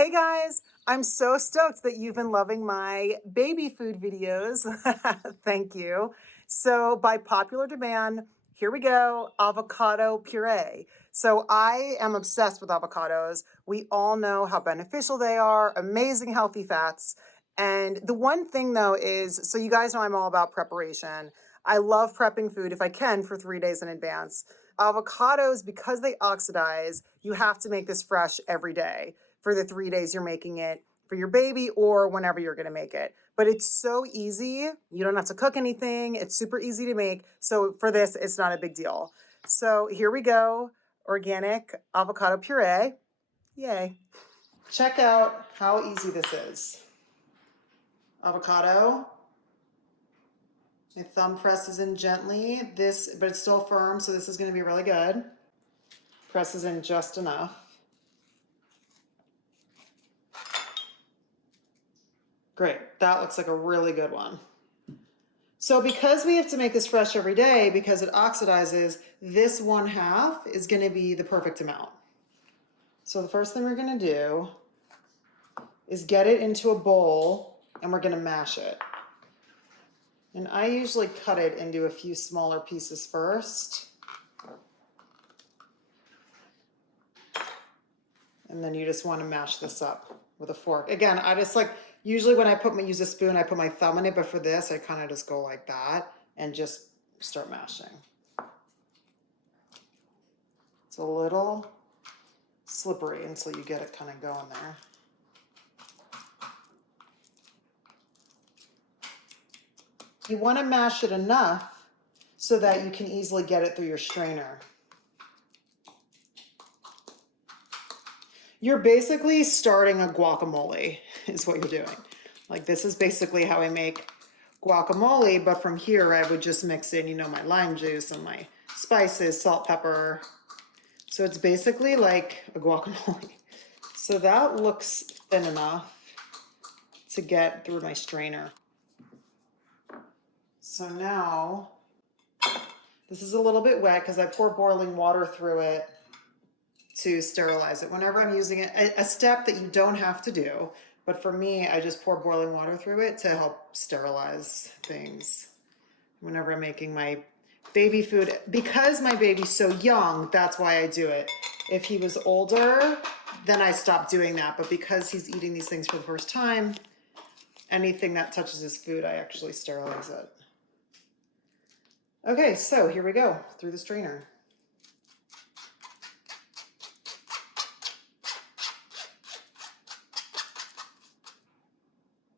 Hey guys, I'm so stoked that you've been loving my baby food videos. Thank you. So, by popular demand, here we go, avocado puree. So, I am obsessed with avocados. We all know how beneficial they are, amazing healthy fats. And the one thing though is, so you guys know I'm all about preparation. I love prepping food if I can for 3 days in advance. Avocados, because they oxidize, you have to make this fresh every day for the 3 days you're making it for your baby or whenever you're gonna make it. But it's so easy. You don't have to cook anything. It's super easy to make. So for this, it's not a big deal. So here we go, organic avocado puree. Yay. Check out how easy this is. Avocado. My thumb presses in gently. But it's still firm, so this is gonna be really good. Presses in just enough. Great, that looks like a really good one. So because we have to make this fresh every day, because it oxidizes, this 1/2 is gonna be the perfect amount. So the first thing we're gonna do is get it into a bowl and we're gonna mash it. And I usually cut it into a few smaller pieces first. And then you just wanna mash this up with a fork. Again, I just usually when I use a spoon, I put my thumb in it, but for this, I kind of just go like that and just start mashing. It's a little slippery until you get it kind of going there. You want to mash it enough so that you can easily get it through your strainer. You're basically starting a guacamole is what you're doing. Like this is basically how I make guacamole, but from here I would just mix in, my lime juice and my spices, salt, pepper. So it's basically like a guacamole. So that looks thin enough to get through my strainer. So now, this is a little bit wet because I pour boiling water through it to sterilize it. Whenever I'm using it, a step that you don't have to do, but for me, I just pour boiling water through it to help sterilize things. Whenever I'm making my baby food, because my baby's so young, that's why I do it. If he was older, then I stopped doing that. But because he's eating these things for the first time, anything that touches his food, I actually sterilize it. Okay, so here we go, through the strainer.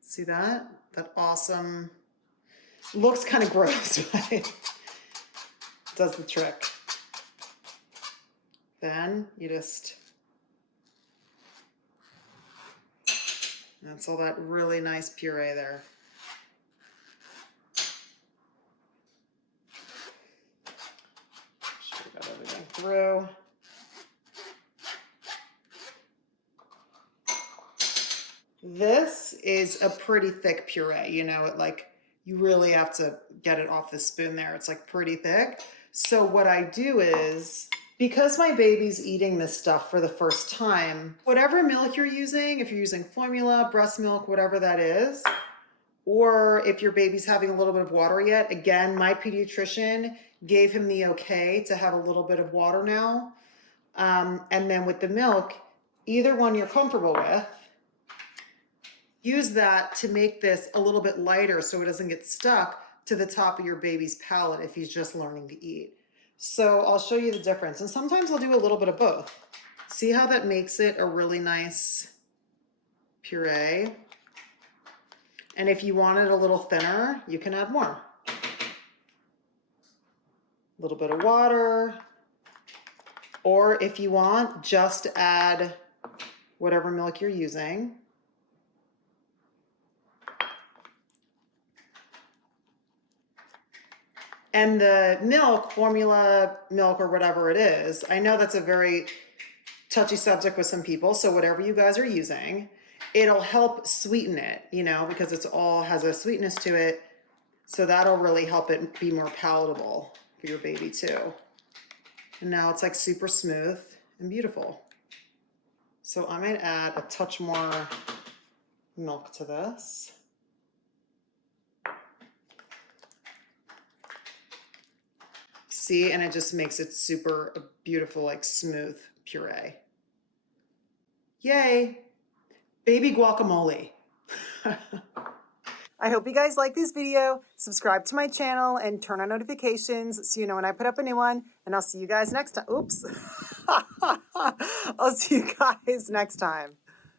See that? That awesome, looks kind of gross, but it does the trick. Then you that's all that really nice puree there. Sure we got everything through. This is a pretty thick puree, you really have to get it off the spoon there. It's pretty thick. So what I do is, because my baby's eating this stuff for the first time, whatever milk you're using, if you're using formula, breast milk, whatever that is, or if your baby's having a little bit of water yet, again, my pediatrician gave him the okay to have a little bit of water now. And then with the milk, either one you're comfortable with, use that to make this a little bit lighter so it doesn't get stuck to the top of your baby's palate if he's just learning to eat. So I'll show you the difference. And sometimes I'll do a little bit of both. See how that makes it a really nice puree? And if you want it a little thinner, you can add more. A little bit of water. Or if you want, just add whatever milk you're using. And the milk, formula milk or whatever it is, I know that's a very touchy subject with some people, so whatever you guys are using, it'll help sweeten it, because it's all has a sweetness to it. So that'll really help it be more palatable for your baby too. And now it's super smooth and beautiful. So I might add a touch more milk to this. See, and it just makes it super beautiful, like smooth puree. Yay, baby guacamole. I hope you guys like this video. Subscribe to my channel and turn on notifications so you know when I put up a new one. And I'll see you guys next time. Oops. I'll see you guys next time.